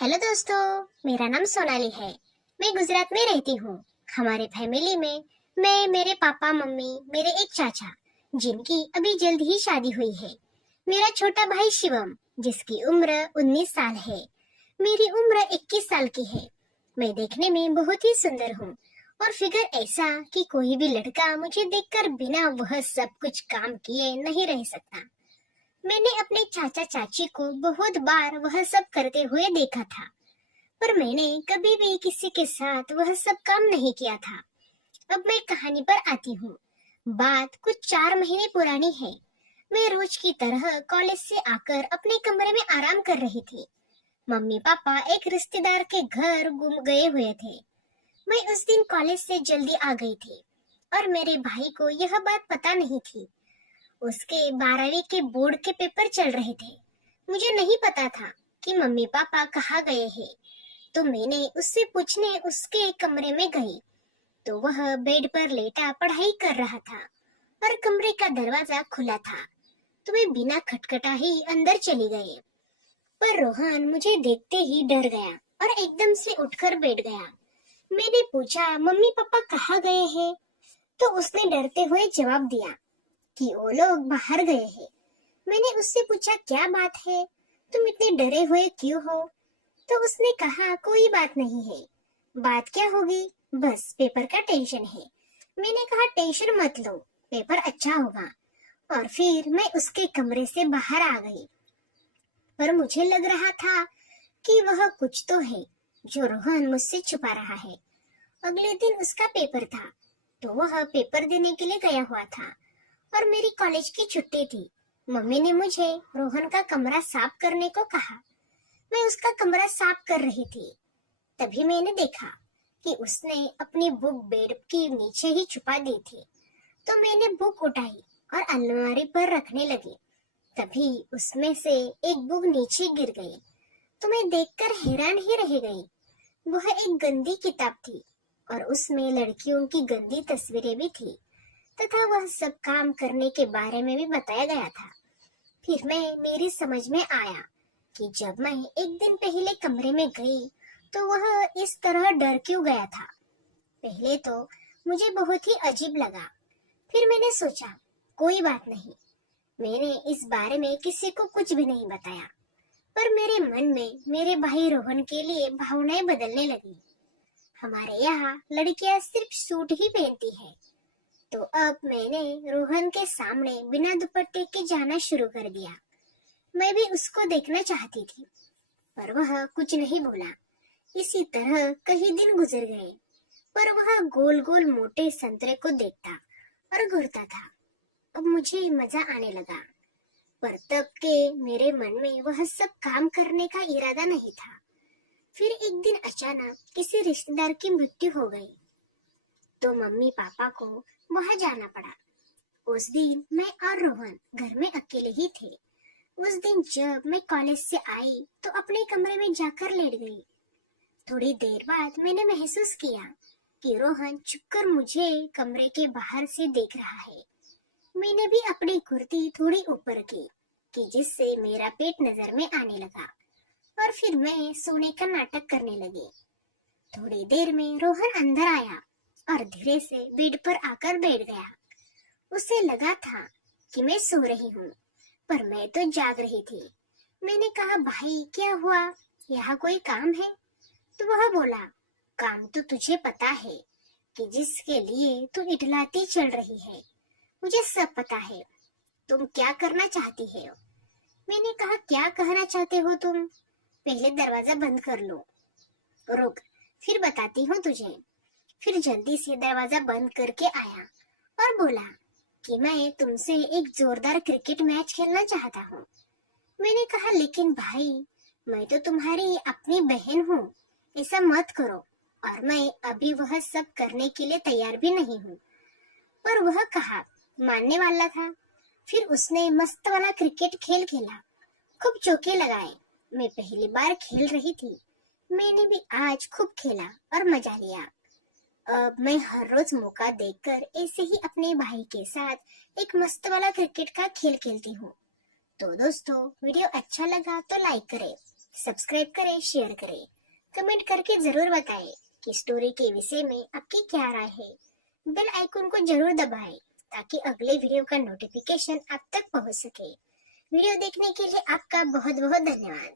Hello दोस्तों, मेरा नाम सोनाली है। मैं गुजरात में रहती हूँ। हमारे फैमिली में मैं, मेरे पापा मम्मी, मेरे एक चाचा जिनकी अभी जल्द ही शादी हुई है, मेरा छोटा भाई शिवम जिसकी उम्र 19 साल है, मेरी उम्र 21 साल की है। मैं देखने में बहुत ही सुंदर हूँ और फिगर ऐसा कि कोई भी लड़का मुझे देखकर बिना वह सब कुछ काम किए नहीं रह सकता। मैंने अपने चाचा चाची को बहुत बार वह सब करते हुए देखा था, पर मैंने कभी भी किसी के साथ वह सब काम नहीं किया था। अब मैं कहानी पर आती हूँ। बात कुछ 4 महीने पुरानी है। मैं रोज की तरह कॉलेज से आकर अपने कमरे में आराम कर रही थी। मम्मी पापा एक रिश्तेदार के घर गुम गए हुए थे। मैं उस दिन कॉलेज से जल्दी आ गई थी और मेरे भाई को यह बात पता नहीं थी। उसके 12वीं के बोर्ड के पेपर चल रहे थे। मुझे नहीं पता था कि मम्मी पापा कहाँ गए हैं, तो मैंने उससे पूछने उसके कमरे में गई, तो वह बेड पर लेटा पढ़ाई कर रहा था और कमरे का दरवाजा खुला था। तो मैं बिना खटखटाए अंदर चली गई, पर रोहन मुझे देखते ही डर गया और एकदम से उठकर बैठ गया। मैंने पूछा, मम्मी पापा कहाँ गए हैं? तो उसने डरते हुए जवाब दिया कि वो लोग बाहर गए हैं। मैंने उससे पूछा, क्या बात है, तुम इतने डरे हुए क्यों हो? तो उसने कहा, कोई बात नहीं है। बात क्या होगी, बस पेपर का टेंशन है। मैंने कहा, टेंशन मत लो, पेपर अच्छा होगा। और फिर मैं उसके कमरे से बाहर आ गई, पर मुझे लग रहा था कि वह कुछ तो है जो रोहन मुझसे छुपा रहा है। अगले दिन उसका पेपर था, तो वह पेपर देने के लिए गया हुआ था और मेरी कॉलेज की छुट्टी थी। मम्मी ने मुझे रोहन का कमरा साफ करने को कहा। मैं उसका कमरा साफ कर रही थी, तभी मैंने देखा कि उसने अपनी बुक बेड के नीचे ही छुपा दी थी। तो मैंने बुक उठाई और अलमारी पर रखने लगी। तभी उसमें से एक बुक नीचे गिर गई। तो मैं देखकर हैरान ही रह गई। वह एक गंदी किताब थी और उसमें लड़कियों की गंदी तस्वीरें भी थी, तथा वह सब काम करने के बारे में भी बताया गया था। फिर मेरी समझ में आया कि जब मैं एक दिन पहले कमरे में गई, तो वह इस तरह डर क्यों गया था। पहले तो मुझे बहुत ही अजीब लगा, फिर मैंने सोचा, कोई बात नहीं। मैंने इस बारे में किसी को कुछ भी नहीं बताया, पर मेरे मन में मेरे भाई रोहन के लिए भावनाएं बदलने लगी। हमारे यहाँ लड़कियां सिर्फ सूट ही पहनती है, तो अब मैंने रोहन के सामने बिना दुपट्टे के जाना शुरू कर दिया। मैं भी उसको देखना चाहती थी, पर वह कुछ नहीं बोला। इसी तरह कई दिन गुजर गए, पर वह गोल गोल मोटे संतरे को देखता और घूरता था। अब मुझे मजा आने लगा, पर तब के मेरे मन में वह सब काम करने का इरादा नहीं था। फिर एक दिन अचानक किसी रिश्तेदार की मृत्यु हो गई, तो मम्मी पापा को वहां जाना पड़ा। उस दिन मैं और रोहन घर में अकेले ही थे। उस दिन जब मैं कॉलेज से आई, तो अपने कमरे में जाकर लेट गई। थोड़ी देर बाद मैंने महसूस किया कि रोहन छुपकर मुझे कमरे के बाहर से देख रहा है। मैंने भी अपनी कुर्ती थोड़ी ऊपर की कि जिससे मेरा पेट नजर में आने लगा, और फिर मैं सोने का नाटक करने लगी। थोड़ी देर में रोहन अंदर आया और धीरे से बेड पर आकर बैठ गया। उसे लगा था कि मैं सो रही हूँ, पर मैं तो जाग रही थी। मैंने कहा, भाई क्या हुआ, यहाँ कोई काम है? तो वह बोला, काम तो तुझे पता है कि जिसके लिए तू इटलाती चल रही है, मुझे सब पता है। तुम क्या करना चाहती है? मैंने कहा, क्या कहना चाहते हो तुम? पहले दरवाजा बंद कर लो। रुक, फिर बताती हूँ तुझे। फिर जल्दी से दरवाजा बंद करके आया और बोला कि मैं तुमसे एक जोरदार क्रिकेट मैच खेलना चाहता हूँ। मैंने कहा, लेकिन भाई, मैं तो तुम्हारी अपनी बहन हूँ, ऐसा मत करो। और मैं अभी वह सब करने के लिए तैयार भी नहीं हूँ। पर वह कहा, मानने वाला था। फिर उसने मस्त वाला क्रिकेट खेल खेला, खूब चौके लगाए। मैं पहली बार खेल रही थी। मैंने भी आज खूब खेला और मजा लिया। अब मैं हर रोज मौका देखकर ऐसे ही अपने भाई के साथ एक मस्त वाला क्रिकेट का खेल खेलती हूँ। तो दोस्तों, वीडियो अच्छा लगा तो लाइक करें सब्सक्राइब करें, शेयर करें, कमेंट करके जरूर बताएं कि स्टोरी के विषय में आपकी क्या राय है। बेल आइकन को जरूर दबाएं ताकि अगले वीडियो का नोटिफिकेशन आप तक पहुंच सके। वीडियो देखने के लिए आपका बहुत बहुत धन्यवाद।